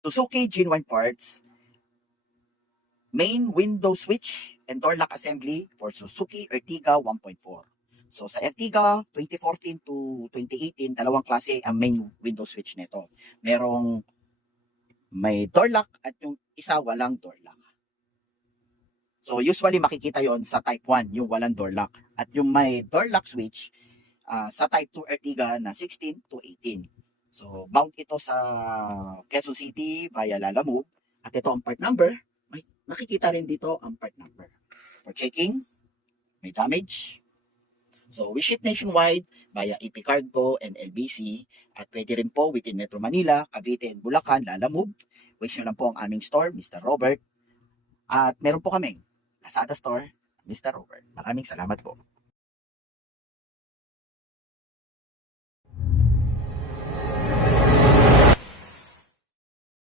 Suzuki Genuine Parts, main window switch and door lock assembly for Suzuki Ertiga 1.4. So sa Ertiga 2014 to 2018, dalawang klase ang main window switch nito. Merong may door lock at yung isa walang door lock. So usually makikita yon sa type 1, yung walang door lock. At yung may door lock switch sa type 2 Ertiga na 16 to 18. So bound ito sa Quezon City via Lalamove. At ito ang part number. May makikita rin dito ang part number. For checking, may damage. So we ship nationwide via EP Cargo and LBC. At pwede rin po within Metro Manila, Cavite and Bulacan, Lalamove. Wish nyo lang po ang aming store, Mr. Robert. At meron po kaming Lazada store, Mr. Robert. Maraming salamat po.